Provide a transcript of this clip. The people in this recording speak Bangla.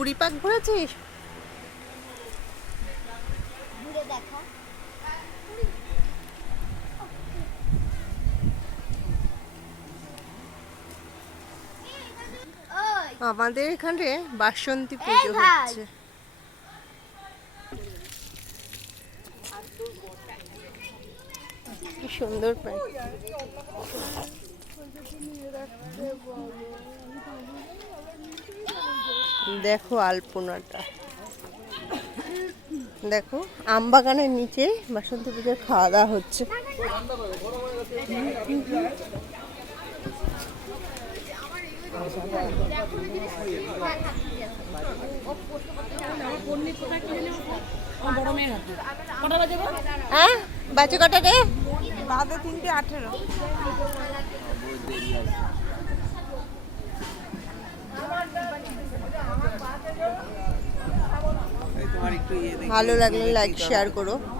পুরী পাক ঘুরেছিস আমাদের এখানে বাসন্তী পুজো হচ্ছে। কি সুন্দর পাই দেখো আলপনাটা। দেখো আম বাগানের নিচে বাসন্তী পুজোর খাওয়া দাওয়া হচ্ছে। হ্যাঁ? বাচ্চা কটা রে? বাদে তিনটে আঠেরো। ভালো লাগলে লাইক শেয়ার করো।